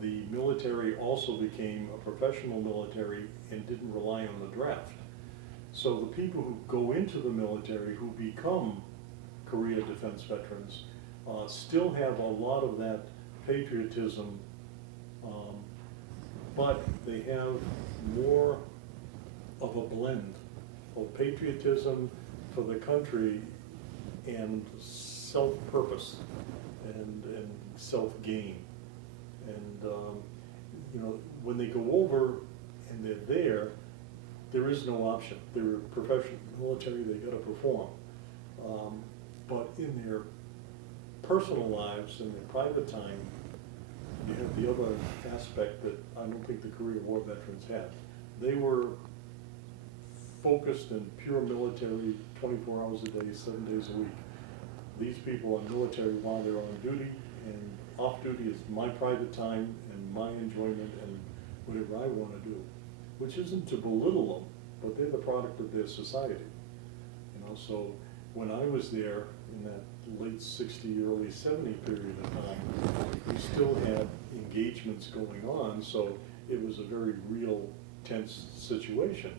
the military also became a professional military and didn't rely on the draft. So the people who go into the military, who become Korea defense veterans, still have a lot of that patriotism, but they have more of a blend of patriotism for the country and self-purpose and self-gain. And, you know, when they go over and they're there is no option. They're professional military, they gotta perform. But in their personal lives, in their private time, you have the other aspect that I don't think the Korean War veterans had. They were focused in pure military, 24 hours a day, 7 days a week. These people are military while they're on duty, and off duty is my private time and my enjoyment and whatever I want to do, which isn't to belittle them, but they're the product of their society. You know, so when I was there in that late 60, early 70 period of time, we still had engagements going on, so it was a very real tense situation.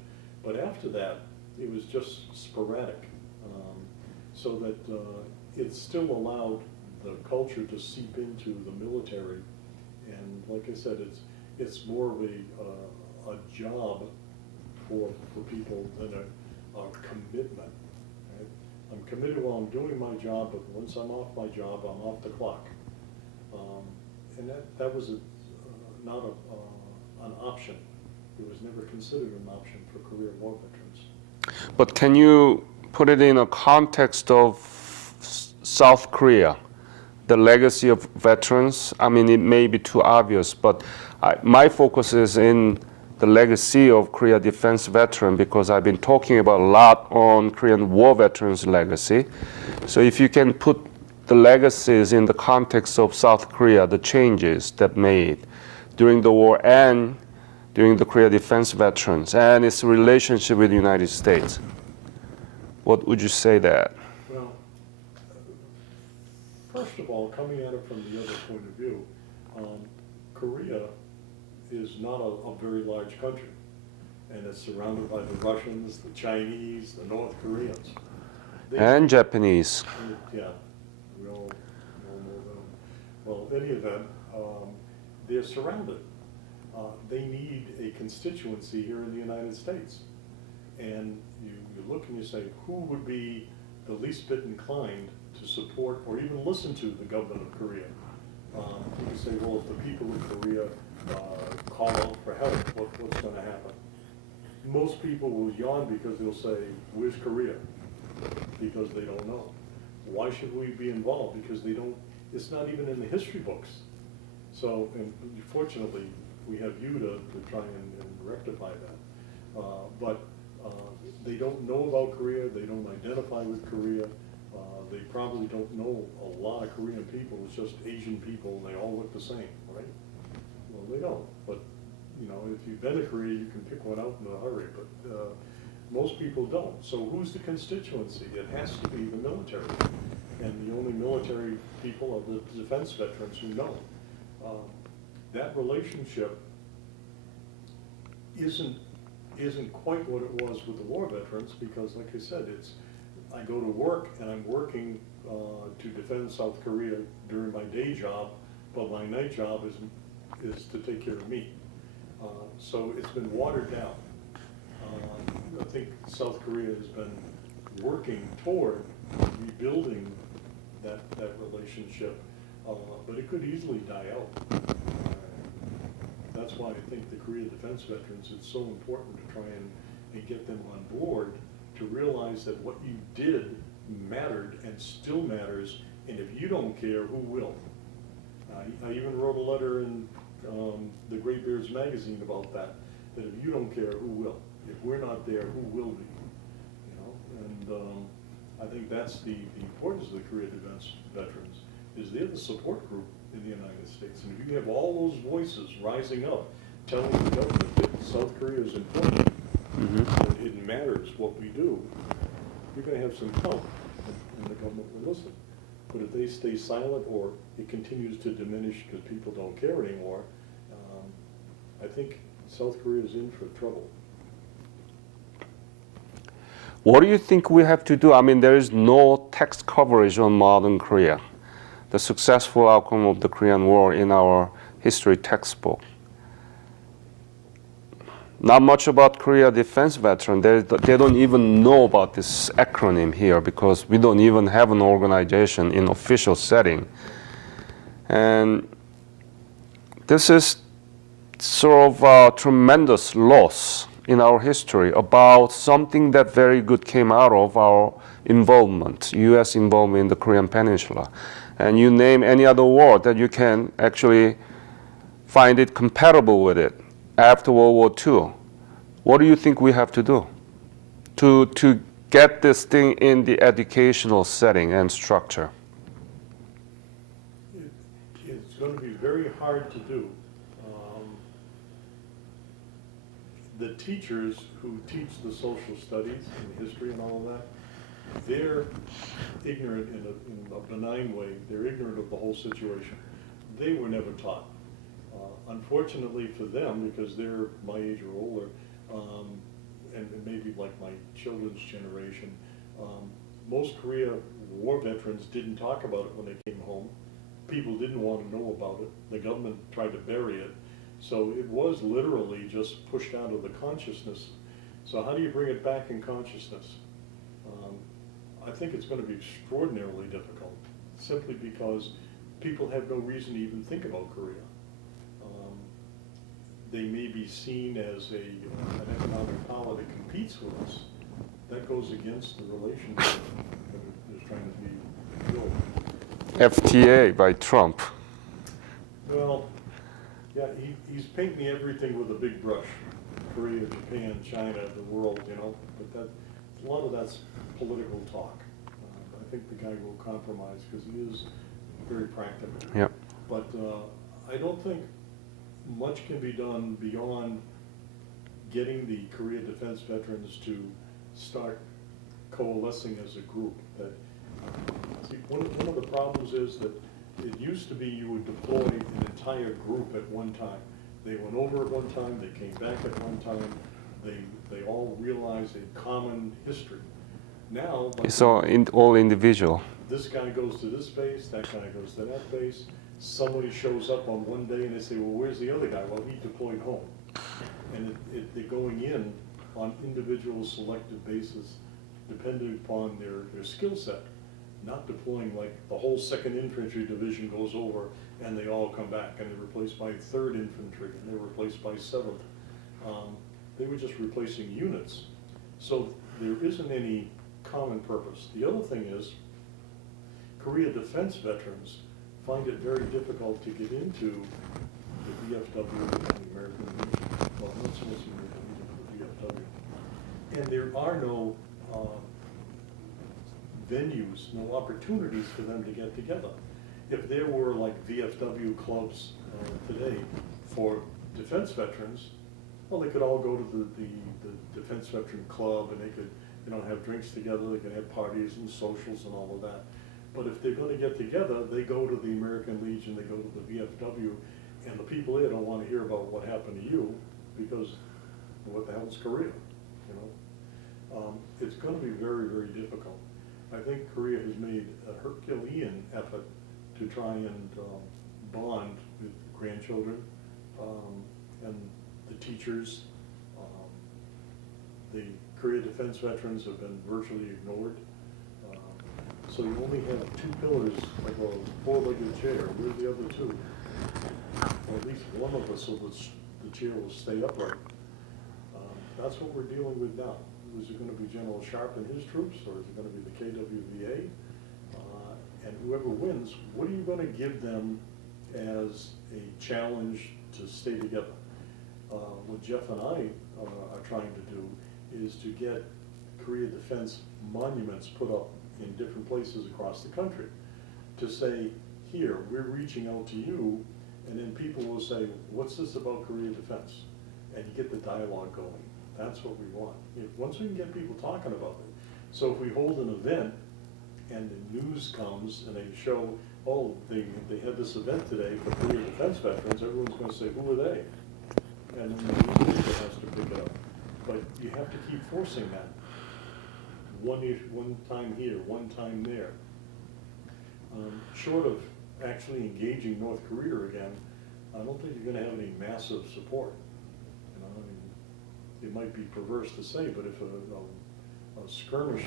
But after that, it was just sporadic, so that it still allowed the culture to seep into the military. And like I said, it's more of a job for people than a commitment. Right? I'm committed while I'm doing my job, but once I'm off my job, I'm off the clock. And that was not an option. It was never considered an option for career war veterans. But can you put it in a context of South Korea, the legacy of veterans? I mean, it may be too obvious, but my focus is in the legacy of Korea defense veteran, because I've been talking about a lot on Korean war veterans' legacy. So if you can put the legacies in the context of South Korea, the changes that made during the war and during the Korea defense veterans, and its relationship with the United States, what would you say that? Well, first of all, coming at it from the other point of view, Korea is not a very large country, and it's surrounded by the Russians, the Chinese, the North Koreans. And Japanese. Yeah, we all know them. Well, in any event, they're surrounded. They need a constituency here in the United States. And you look and you say, who would be the least bit inclined to support or even listen to the government of Korea? You can say, well, if the people of Korea call out for help, what's going to happen? Most people will yawn because they'll say, where's Korea? Because they don't know. Why should we be involved? Because they don't, it's not even in the history books. So, and fortunately, we have you to try and rectify that. But they don't know about Korea, they don't identify with Korea, they probably don't know a lot of Korean people, it's just Asian people and they all look the same, right? Well, they don't, but you know, if you've been to Korea, you can pick one out in a hurry, but most people don't. So who's the constituency? It has to be the military. And the only military people are the defense veterans who know. That relationship isn't quite what it was with the war veterans, because like I said, I go to work and I'm working to defend South Korea during my day job, but my night job is to take care of me. So it's been watered down. I think South Korea has been working toward rebuilding that relationship, but it could easily die out. That's why I think the Korea defense veterans, it's so important to try and get them on board to realize that what you did mattered and still matters, and if you don't care, who will? I even wrote a letter in the Great Beards magazine about that if you don't care, who will? If we're not there, who will be? You know, and I think that's the importance of the Korea defense veterans, is they're the support group in the United States. And if you have all those voices rising up, telling the government that South Korea is important, that it matters what we do, you're going to have some help, and the government will listen. But if they stay silent or it continues to diminish because people don't care anymore, I think South Korea is in for trouble. What do you think we have to do? I mean, there is no text coverage on modern Korea, the successful outcome of the Korean War in our history textbook. Not much about Korea defense veteran. They don't even know about this acronym here because we don't even have an organization in official setting. And this is sort of a tremendous loss in our history about something that very good came out of our involvement, U.S. involvement in the Korean Peninsula. And you name any other war that you can actually find it compatible with it after World War II. What do you think we have to do to get this thing in the educational setting and structure? It's going to be very hard to do. The teachers who teach the social studies and history and all of that, they're ignorant in a benign way. They're ignorant of the whole situation. They were never taught. Unfortunately for them, because they're my age or older, and maybe like my children's generation, most Korea war veterans didn't talk about it when they came home. People didn't want to know about it. The government tried to bury it. So it was literally just pushed out of the consciousness. So how do you bring it back in consciousness? I think it's going to be extraordinarily difficult, simply because people have no reason to even think about Korea. They may be seen as an economic power that competes with us. That goes against the relationship that is trying to be built. FTA by Trump. Well, yeah, he's painting everything with a big brush. Korea, Japan, China, the world, you know, but that, a lot of that's political talk. I think the guy will compromise because he is very practical. Yeah. But I don't think much can be done beyond getting the Korea defense veterans to start coalescing as a group. That see, one of the problems is that it used to be you would deploy an entire group at one time. They went over at one time, they came back at one time, they all realized a common history. Now, like, It's all individual. this guy goes to this base, that guy goes to that base, somebody shows up on one day and they say, well, where's the other guy? Well, he deployed home. And they're going in on individual selective basis, depending upon their skill set. Not deploying like the whole 2nd Infantry Division goes over and they all come back and they're replaced by 3rd Infantry and they're replaced by 7th. They were just replacing units. So there isn't any common purpose. The other thing is, Korea defense veterans find it very difficult to get into the VFW and the American Legion. Well, not so much the American Legion, but the VFW. And there are no venues, no opportunities for them to get together. If there were like VFW clubs today for defense veterans, well, they could all go to the defense veteran club and they could, you know, have drinks together, they could have parties and socials and all of that. But if they're going to get together, they go to the American Legion, they go to the VFW, and the people there don't want to hear about what happened to you because what the hell is Korea, you know? It's going to be very, very difficult. I think Korea has made a Herculean effort to try and bond with grandchildren and the teachers. The Korea defense veterans have been virtually ignored. So you only have 2 pillars of a 4-legged chair. Where's the other 2? Or at least one of us so that the chair will stay upright. That's what we're dealing with now. Is it going to be General Sharp and his troops, or is it going to be the KWVA? And whoever wins, what are you going to give them as a challenge to stay together? What Jeff and I are trying to do is to get Korea defense monuments put up in different places across the country to say, here, we're reaching out to you, and then people will say, what's this about Korea defense? And you get the dialogue going. That's what we want. Once we can get people talking about it. So if we hold an event and the news comes and they show, oh, they had this event today for Korea defense veterans, everyone's going to say, who are they? And then the newspaper has to pick it up. But you have to keep forcing that. One time here, one time there. Short of actually engaging North Korea again, I don't think you're going to have any massive support. You know, I mean, it might be perverse to say, but if a skirmish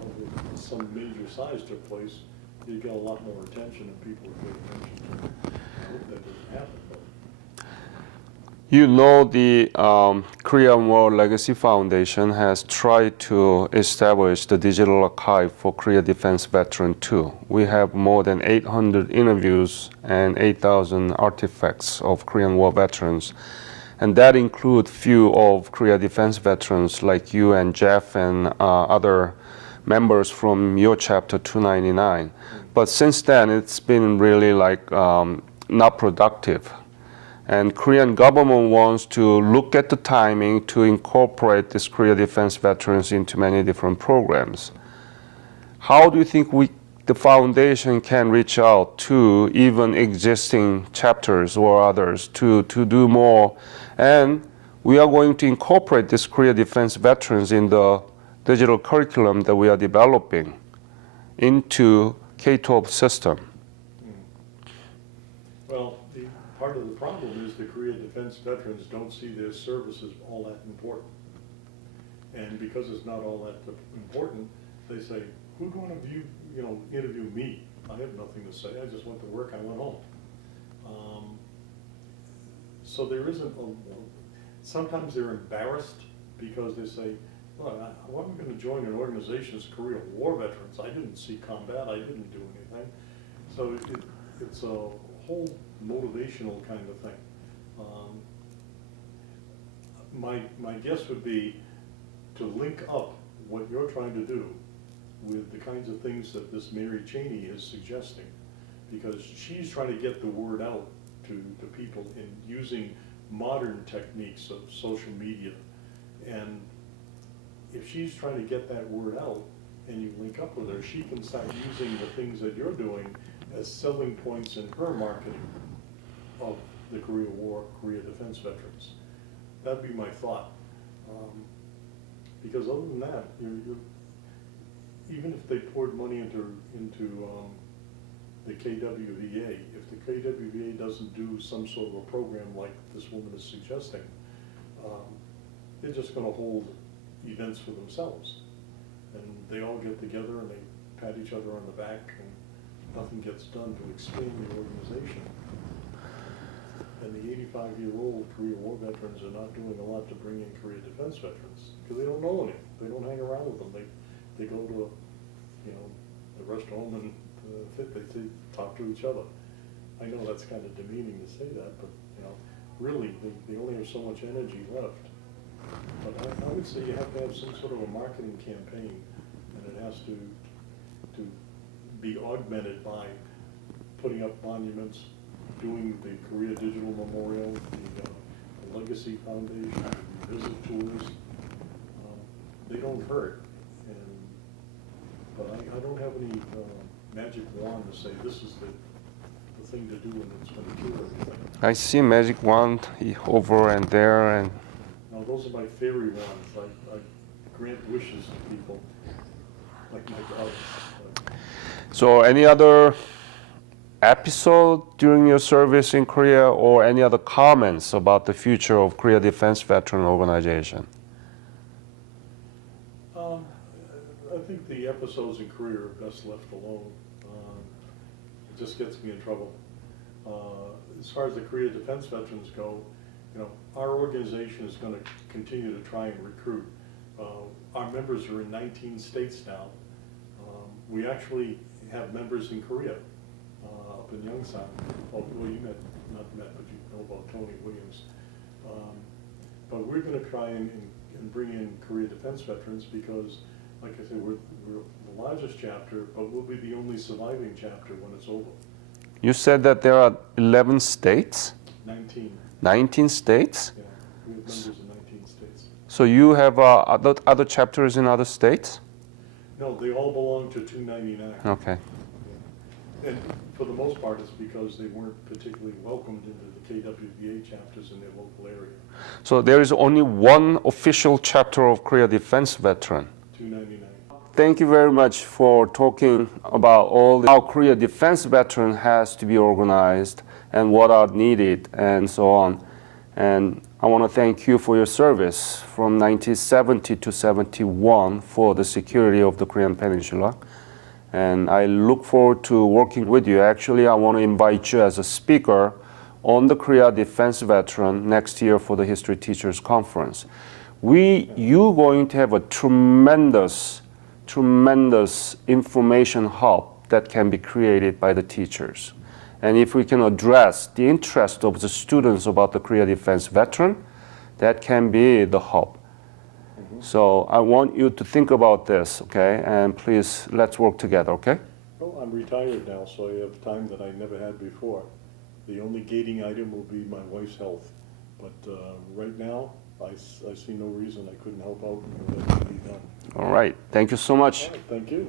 of some major size took place, you'd get a lot more attention and people would pay attention to it. hope that doesn't happen, but You know, the Korean War Legacy Foundation has tried to establish the digital archive for Korea Defense Veteran too. We have more than 800 interviews and 8,000 artifacts of Korean War veterans. And that includes few of Korea Defense veterans like you and Jeff and other members from your chapter 299. But since then, it's been really like not productive. And Korean government wants to look at the timing to incorporate these Korea Defense veterans into many different programs. How do you think the foundation can reach out to even existing chapters or others to do more? And we are going to incorporate these Korea Defense veterans in the digital curriculum that we are developing into K-12 system. well, part of the problem is the Korea Defense veterans don't see their services all that important. And because it's not all that important, they say, who'd want to interview me? I have nothing to say, I just went to work, I went home. So there isn't sometimes they're embarrassed because they say, well, why am I going to join an organization as Korean War veterans? I didn't see combat, I didn't do anything. So it's a whole motivational kind of thing. My guess would be to link up what you're trying to do with the kinds of things that this Mary Cheney is suggesting, because she's trying to get the word out to people in using modern techniques of social media. And if she's trying to get that word out and you link up with her, she can start using the things that you're doing as selling points in her marketing of the Korea War, Korea Defense veterans. That'd be my thought. Because other than that, even if they poured money into the KWVA, if the KWVA doesn't do some sort of a program like this woman is suggesting, they're just going to hold events for themselves. And they all get together and they pat each other on the back, and nothing gets done to expand the organization. And the 85-year-old Korea War veterans are not doing a lot to bring in Korea Defense veterans, because they don't know any. They don't hang around with them. They go to the rest home and they talk to each other. I know that's kind of demeaning to say that, but really they only have so much energy left. But I would say you have to have some sort of a marketing campaign, and it has to be augmented by putting up monuments, doing the Korea Digital Memorial, the Legacy Foundation, the visit tours. They don't hurt, but I don't have any magic wand to say this is the thing to do and it's going to cure everything. I see magic wand over and there, and No, those are my fairy wands. I grant wishes to people, like my dog. so any other episode during your service in Korea or any other comments about the future of Korea Defense Veteran Organization? I think the episodes in Korea are best left alone. It just gets me in trouble. As far as the Korea Defense Veterans go, our organization is going to continue to try and recruit. Our members are in 19 states now. We actually have members in Korea, up in Yongsan. Well, you not met, but you know about Tony Williams. But we're going to try and bring in Korea Defense Veterans because, like I said, we're the largest chapter, but we'll be the only surviving chapter when it's over. You said that there are 11 states? 19. 19 states? Yeah, we have members in 19 states. So you have other chapters in other states? No, they all belong to 299. Okay. Yeah. And for the most part, it's because they weren't particularly welcomed into the KWVA chapters in their local area. So there is only one official chapter of Korea Defense Veteran. 299. Thank you very much for talking about how Korea Defense Veteran has to be organized and what are needed and so on. And I want to thank you for your service from 1970 to 71 for the security of the Korean Peninsula. And I look forward to working with you. Actually, I want to invite you as a speaker on the Korea Defense Veteran next year for the History Teachers Conference. You're going to have a tremendous information hub that can be created by the teachers. And if we can address the interest of the students about the Korea Defense Veteran, that can be the hub. So I want you to think about this, okay? And please, let's work together, okay? Well, I'm retired now, so I have time that I never had before. The only gating item will be my wife's health. But right now, I see no reason I couldn't help out and that can be done. All right. Thank you so much. All right, thank you.